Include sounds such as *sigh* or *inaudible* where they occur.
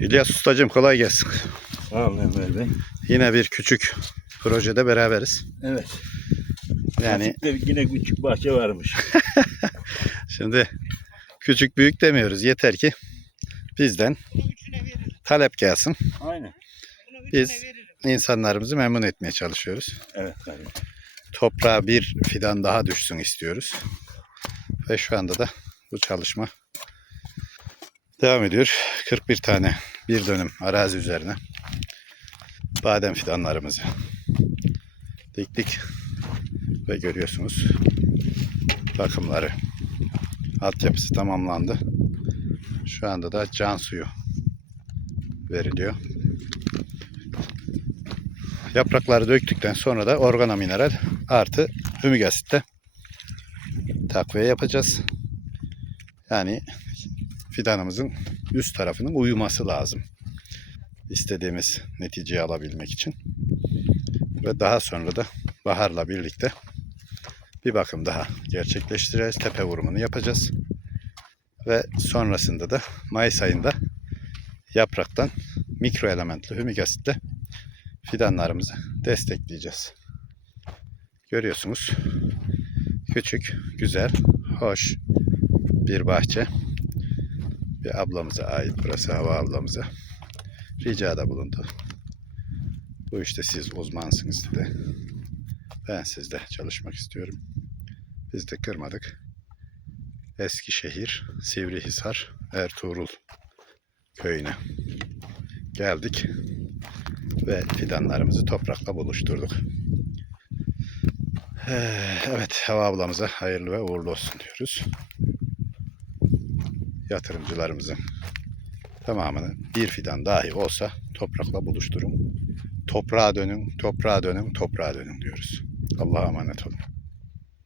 İlyas Ustacığım kolay gelsin. Sağ olun Emre Bey. Yine bir küçük projede beraberiz. Evet. Yani Nasipte yine küçük bahçe varmış. *laughs* şimdi küçük büyük demiyoruz. Yeter ki bizden talep gelsin. Aynen. Biz insanlarımızı memnun etmeye çalışıyoruz. Evet kardeşim. Toprağa bir fidan daha düşsün istiyoruz. Ve şu anda da bu çalışma devam ediyor. 41 tane bir dönüm arazi üzerine badem fidanlarımızı diktik ve görüyorsunuz bakımları altyapısı tamamlandı. Şu anda da can suyu veriliyor. Yaprakları döktükten sonra da organa mineral artı hümik asitle takviye yapacağız. Yani fidanımızın üst tarafının uyuması lazım. İstediğimiz neticeyi alabilmek için. Ve daha sonra da baharla birlikte bir bakım daha gerçekleştireceğiz. Tepe vurumunu yapacağız. Ve sonrasında da Mayıs ayında yapraktan mikro elementli hümik asitle fidanlarımızı destekleyeceğiz. Görüyorsunuz. Küçük, güzel, hoş bir bahçe. Bir ablamıza ait burası hava ablamıza. Ricada bulundu. Bu işte siz uzmansınız dedi. Ben sizle çalışmak istiyorum. Biz de kırmadık. Eskişehir, Sivrihisar, Ertuğrul köyüne geldik ve fidanlarımızı toprakla buluşturduk. Ee, Evet, Hava ablamıza hayırlı ve uğurlu olsun diyoruz. Yatırımcılarımızın tamamını bir fidan dahi olsa toprakla buluşturun. Toprağa dönün, toprağa dönün, toprağa dönün diyoruz. Allah'a emanet olun.